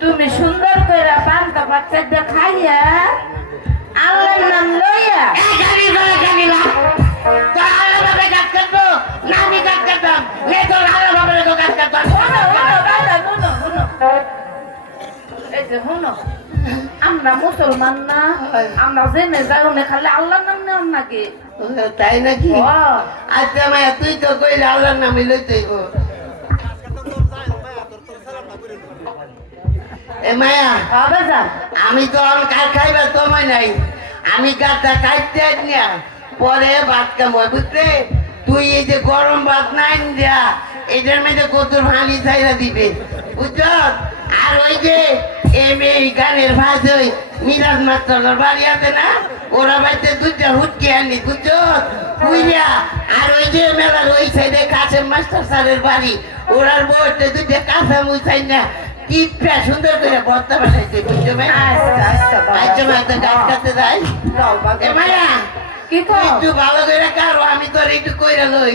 তুমি সুন্দর করে পান্তা বাচ্চা খাইয়া আল্লাহর নাম লইয়া আমরা মুসলমান না আমরা জেনে যাই খালি আল্লাহর নাম নেওয়ার নাকি? তাই নাকি? আচ্ছা মায়া তুই তো কইলে আল্লাহর নামে লইতেইব এ মায়া হবে যা। আমি তো আর কার খাইবার সময় নাই। আমি গাছটা কাটতে নিয়া পরে ভাত খাব বুঝতে? তুই এই যে গরম ভাত নাই দিয়া এটার মধ্যে কত ভাঙি চাইরা দিবে বুঝছ? আর ওই যে এই এই গানের ভাজ ওই মিরাজ মাস্টার বাড়ি আছে না ওরা বাড়িতে দুইটা হুটকে আনি বুঝছ? বুঝিয়া আর ওই যে মেলার ওই সাইডে কাছে মাস্টার স্যারের বাড়ি ওরার বউতে দুইটা কাঁচা মুছাই না টিপটা সুন্দর করে বুঝছ ভাই? আচ্ছা, আচ্ছা, যাই। মায়া একটু ভালো করে কারও আমি তোর একটু কইরা লই।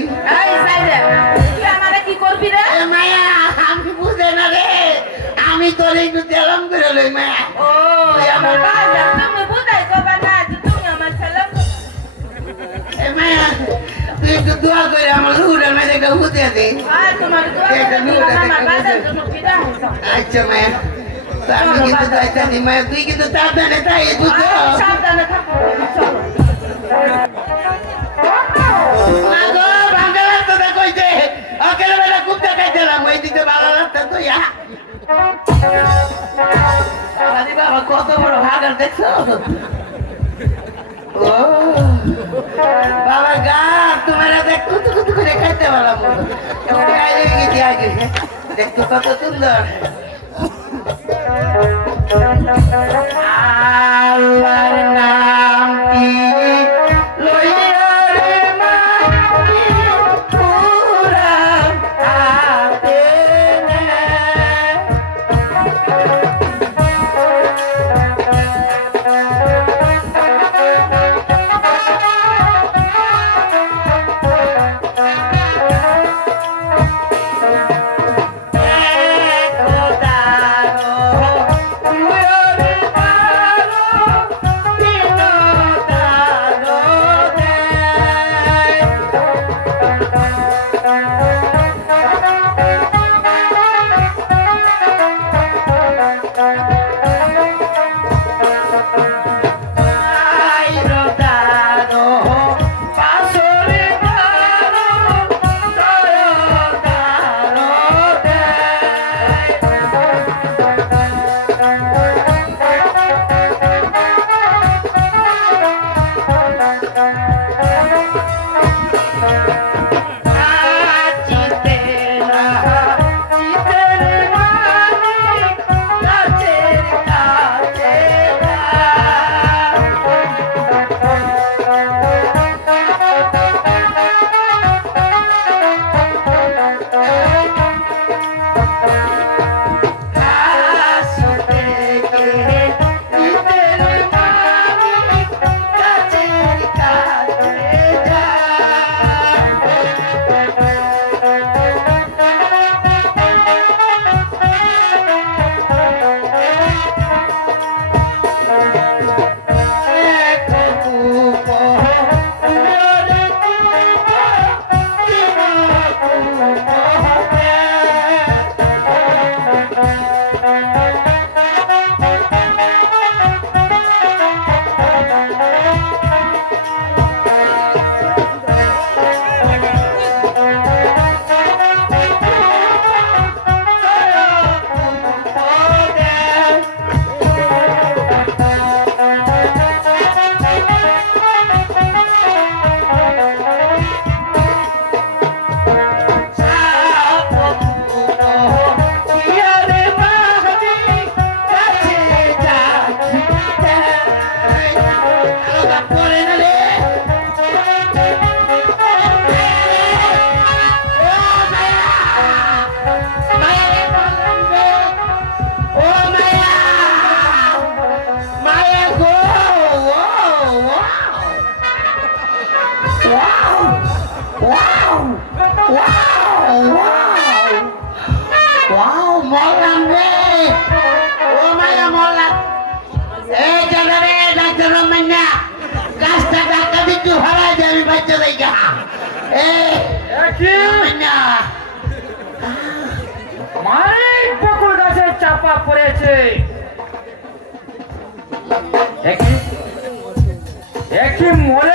কি করবি রে? মায়া আমি বুঝে না রে। আমি তোর একটু তেলম করে লই মায়া। ও আমার তুমি বুঝাই কবা না তুমি আমার ছেলে। মায়া তুই একটু দোয়া করে আমার লুড়ের মেয়েদের কেউ বুঝে দে আর তোমার দোয়া এই যে করে নুরটা দিলাম, আমার দেখে বাজার বুঝে। জন্য ফিরা হইছো আচ্ছা মায়া তো আমি কিন্তু যাইতানি মায়া তুই কিন্তু তাড়াতাড়ি তাই বুঝছ আর সাবধানে থাকো চলো মাগো ভাঙ্গা রাস্তাটা কইছে অকেলে বেলা খুব দেখাইছিলাম ওই দিকে ভালো রাস্তা তো ইয়া আরে বাবা কত বড় ভাগার দেখছ ও বাবা গা তোমার দেখ গেছি আগে দেখতো কত সুন্দর। আল্লাহর Thank you. মরলাম রে ও রে ডাক্তার মান্না গাছটা ডাক্তার বিদ্যু হারাই যাবি বাচ্চা দেখা চাপা পড়েছে একই মরে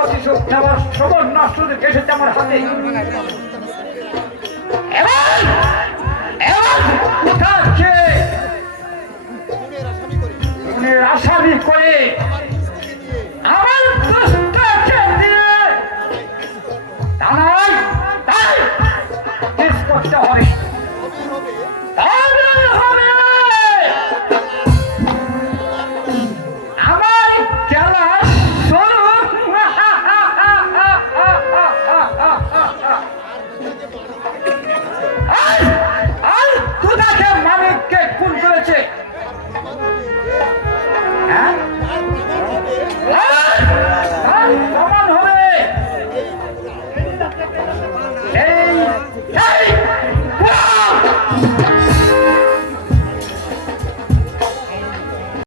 প্রতিশোধ নেওয়ার সবল নষ্ট এসেছে আমার হাতে। আসামি করে। আমার Yeah.